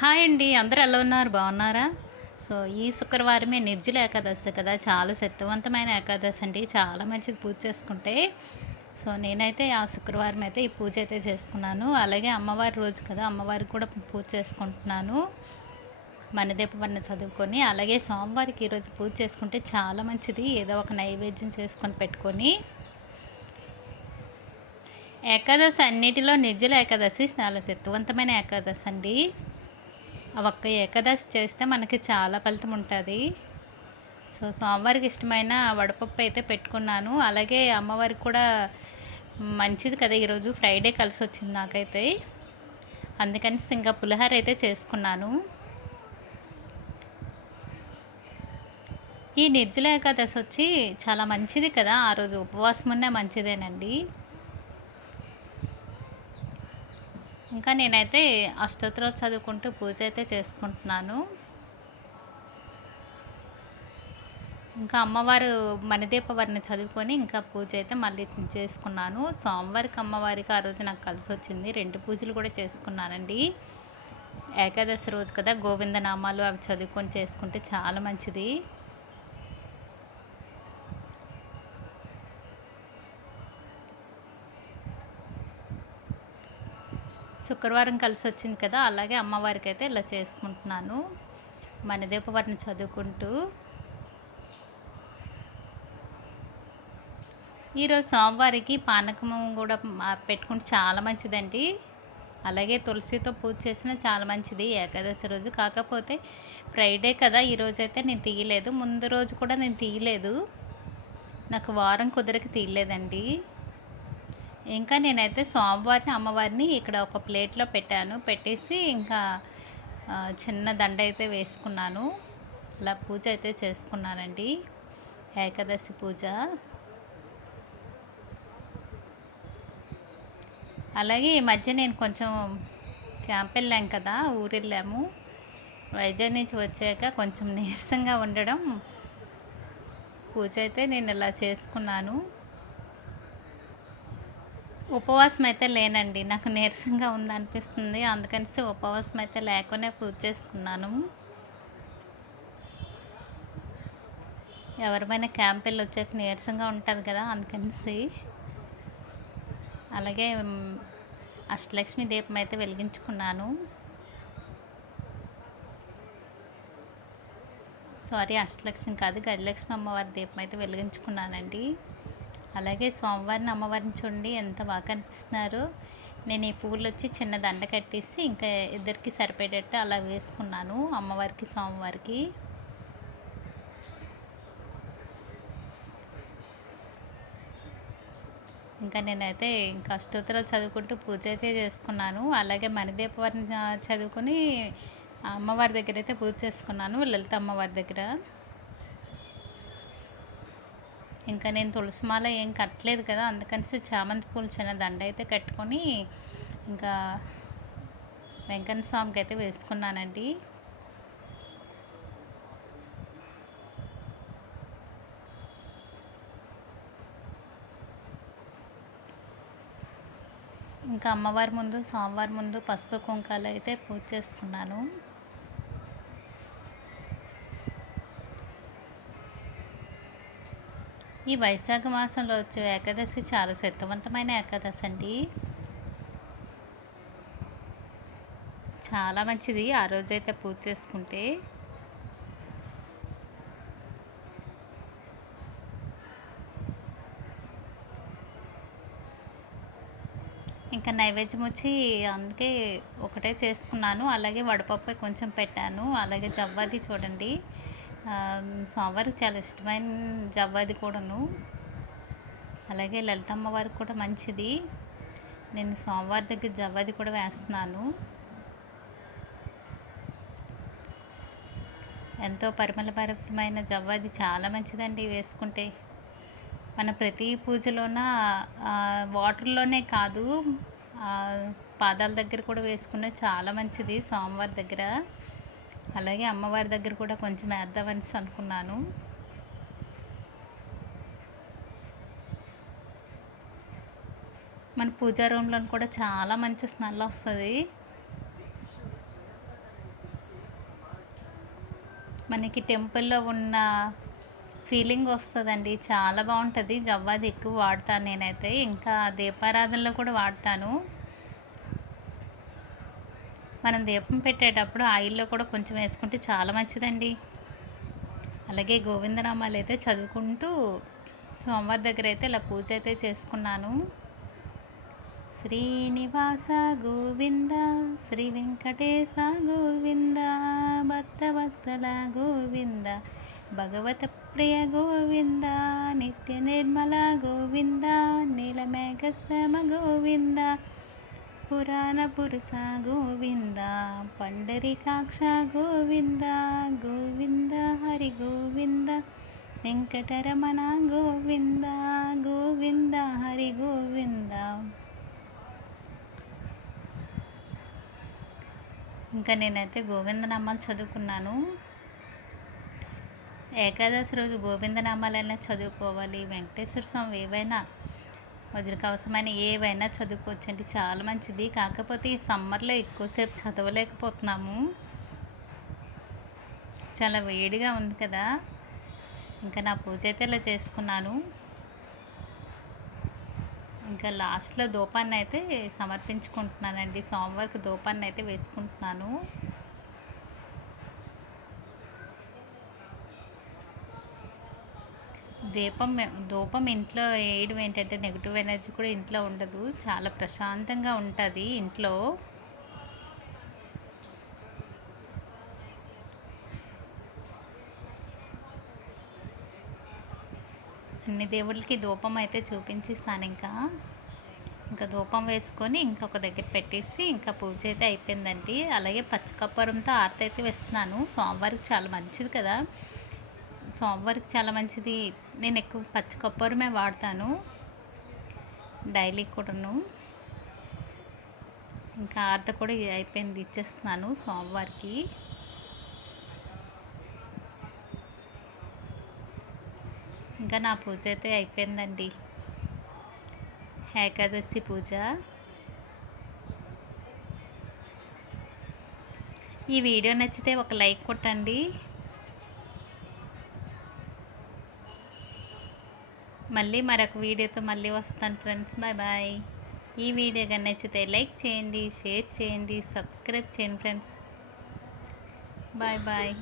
Hi అండి అందరూ ఎలా ఉన్నారు? బాగున్నారా? సో ఈ శుక్రవారమే నిర్జుల ఏకాదశి కదా? చాలా శక్తివంతమైన ఏకాదశి అండి. చాలా మంచిది పూజ చేసుకుంటే. సో నేనైతే ఆ శుక్రవారం అయితే ఈ పూజ అయితే చేసుకున్నాను. అలాగే అమ్మవారి రోజు కదా? అమ్మవారికి కూడా పూజ చేసుకుంటున్నాను. మనదీపవన్న చదువుకొని అలాగే సోమవారికి ఈరోజు పూజ చేసుకుంటే చాలా మంచిది. ఏదో ఒక నైవేద్యం చేసుకొని పెట్టుకొని. ఏకాదశి అన్నిటిలో నిర్జల ఏకాదశి చాలా శక్తివంతమైన ఏకాదశి అండి. ఒక్క ఏకాదశి చేస్తే మనకి చాలా ఫలితం ఉంటుంది. సో స్వామివారికి ఇష్టమైన వడపప్పు అయితే పెట్టుకున్నాను. అలాగే అమ్మవారికి కూడా మంచిది కదా ఈరోజు ఫ్రైడే కలిసి వచ్చింది నాకైతే. అందుకని ఇంకా పులిహార అయితే చేసుకున్నాను. ఈ నిర్జల ఏకాదశి వచ్చి చాలా మంచిది కదా. ఆ రోజు ఉపవాసం ఉన్నా మంచిదేనండి. ఇంకా నేనైతే అష్టోత్తరాలు చదువుకుంటూ పూజ అయితే చేసుకుంటున్నాను. ఇంకా అమ్మవారు మణిదీపవారిని చదువుకొని ఇంకా పూజ అయితే మళ్ళీ చేసుకున్నాను. సోమవారికి అమ్మవారికి ఆ రోజు నాకు కలిసి వచ్చింది. రెండు పూజలు కూడా చేసుకున్నానండి. ఏకాదశి రోజు కదా గోవింద నామాలు అవి చదువుకొని చేసుకుంటే చాలా మంచిది. శుక్రవారం కలిసి వచ్చింది కదా అలాగే అమ్మవారికి అయితే ఇలా చేసుకుంటున్నాను. మన దీపవారిని చదువుకుంటూ. ఈరోజు సోమవారికి పానకం కూడా పెట్టుకుంటే చాలా మంచిదండి. అలాగే తులసితో పూజ చేసిన చాలా మంచిది. ఏకాదశి రోజు కాకపోతే ఫ్రైడే కదా ఈరోజు అయితే నేను తీయలేదు. ముందు రోజు కూడా నేను తీయలేదు. నాకు వారం కుదరకి తీయలేదండి. ఇంకా నేనైతే స్వామివారిని అమ్మవారిని ఇక్కడ ఒక ప్లేట్లో పెట్టాను. పెట్టేసి ఇంకా చిన్న దండ అయితే వేసుకున్నాను. ఇలా పూజ అయితే చేసుకున్నానండి. ఏకాదశి పూజ. అలాగే ఈ మధ్య నేను కొంచెం క్యాంప్ వెళ్ళాం కదా ఊరు వెళ్ళాము వైజాగ్ నుంచి వచ్చాక కొంచెం నీరసంగా ఉండడం పూజ అయితే నేను ఇలా చేసుకున్నాను. ఉపవాసం అయితే లేనండి. నాకు నీరసంగా ఉందనిపిస్తుంది. అందుకని ఉపవాసం అయితే లేకునే పూజ చేసుకున్నాను ఎవరిమైనా క్యాంప్ వెళ్ళి వచ్చాక నీరసంగా ఉంటుంది కదా అందుకనిసి. అలాగే అష్టలక్ష్మి దీపం అయితే వెలిగించుకున్నాను. సారీ అష్టలక్ష్మి కాదు గజలక్ష్మి అమ్మవారి దీపం అయితే వెలిగించుకున్నానండి. అలాగే సోమవారిని అమ్మవారిని చూడండి ఎంత బాగా కనిపిస్తున్నారు. నేను ఈ పూలు వచ్చి చిన్న దండ కట్టేసి ఇంకా ఇద్దరికి సరిపడేటట్టు అలా వేసుకున్నాను అమ్మవారికి సోమవారికి. ఇంకా నేనైతే ఇంకా అష్టోత్తరాలు చదువుకుంటూ పూజ అయితే చేసుకున్నాను. అలాగే మణిదీపవారిని చదువుకొని అమ్మవారి దగ్గర అయితే పూజ చేసుకున్నాను లలిత అమ్మవారి దగ్గర. ఇంకా నేను తులసి మాల ఏం కట్టలేదు కదా అందుకని చామంతి పూలు చిన్న దండ అయితే కట్టుకొని ఇంకా వెంకన్న స్వామికి అయితే వేసుకున్నానండి. ఇంకా అమ్మవారి ముందు సోమవారి ముందు పసుపు కుంకాలు అయితే పూజ చేసుకున్నాను. ఈ వైశాఖ మాసంలో వచ్చే ఏకాదశి చాలా శక్తివంతమైన ఏకాదశి అండి. చాలా మంచిది ఆ రోజైతే పూజ చేసుకుంటే. ఇంకా నైవేద్యం వచ్చి అందుకే ఒకటే చేసుకున్నాను. అలాగే వడపప్పు కొంచెం పెట్టాను. అలాగే జవ్వాది చూడండి. సోమవారికి చాలా ఇష్టమైన జవ్వాది కూడాను. అలాగే లలితమ్మ వారికి కూడా మంచిది. నేను సోమవారి దగ్గర జవ్వాది కూడా వేస్తున్నాను. ఎంతో పరిమళభరితమైన జవ్వాది చాలా మంచిదండి వేసుకుంటే. మన ప్రతి పూజలోన వాటర్లోనే కాదు పాదాల దగ్గర కూడా వేసుకున్న చాలా మంచిది సోమవారి దగ్గర. అలాగే అమ్మవారి దగ్గర కూడా కొంచెం వేద్దామని అనుకున్నాను. మన పూజా రూమ్లో కూడా చాలా మంచి స్మెల్ వస్తుంది. మనకి టెంపుల్లో ఉన్న ఫీలింగ్ వస్తుందండి. చాలా బాగుంటుంది. జవ్వాది ఎక్కువ వాడతాను నేనైతే. ఇంకా దీపారాధనలో కూడా వాడతాను. మనం దీపం పెట్టేటప్పుడు ఆయిల్లో కూడా కొంచెం వేసుకుంటే చాలా మంచిదండి. అలాగే గోవిందనామాలు అయితే చదువుకుంటూ సోమవారి దగ్గర అయితే ఇలా పూజ అయితే చేసుకున్నాను. శ్రీనివాస గోవింద శ్రీ వెంకటేశ గోవింద భక్తవత్సల గోవింద భగవత ప్రియ గోవింద నిత్య నిర్మల గోవింద నీలమేఘస్తమ గోవింద పురాణ పురుష గోవింద పండరికాక్ష గోవింద గోవింద హరి గోవింద వెంకటరమణ గోవింద గోవింద హరి గోవింద. ఇంకా నేనైతే గోవిందనామాలు చదువుకున్నాను. ఏకాదశి రోజు గోవిందనామాలైనా చదువుకోవాలి. వెంకటేశ్వర స్వామి ఏవైనా వజ్రకవసమైన ఏవైనా చదువుకోవచ్చండి చాలా మంచిది. కాకపోతే ఈ సమ్మర్లో ఎక్కువసేపు చదవలేకపోతున్నాము. చాలా వేడిగా ఉంది కదా. ఇంకా నా పూజ అయితే ఇలా చేసుకున్నాను. ఇంకా లాస్ట్లో దూపాన్ని అయితే సమర్పించుకుంటున్నానండి. సోమవారికి దూపాన్ని అయితే వేసుకుంటున్నాను. దీపం ధూపం ఇంట్లో వేయడం ఏంటంటే నెగిటివ్ ఎనర్జీ కూడా ఇంట్లో ఉండదు. చాలా ప్రశాంతంగా ఉంటుంది ఇంట్లో. అన్ని దేవుళ్ళకి ధూపం అయితే చూపించేస్తాను ఇంకా. ఇంకా ధూపం వేసుకొని ఇంకొక దగ్గర పెట్టేసి ఇంకా పూజ అయితే అయిపోయిందండి. అలాగే పచ్చకప్పరంతో ఆరతి అయితే వేస్తున్నాను. సోమవారికి చాలా మంచిది కదా. సోమవారికి చాలా మంచిది. నేను ఎక్కువ పచ్చి కొబ్బరిమే వాడతాను. డైలీ కూడాను. ఇంకా ఆర్త కూడా అయిపోయింది ఇచ్చేస్తున్నాను సోమవారికి ఇంకా నా పూజ అయితే అయిపోయిందండి. ఏకాదశి పూజ. ఈ వీడియో నచ్చితే ఒక లైక్ కొట్టండి. మళ్ళీ మరొక వీడియోతో మళ్ళీ వస్తాను ఫ్రెండ్స్. Bye bye. ఈ వీడియో కానీ నచ్చితే లైక్ చేయండి షేర్ చేయండి సబ్స్క్రైబ్ చేయండి ఫ్రెండ్స్. Bye bye.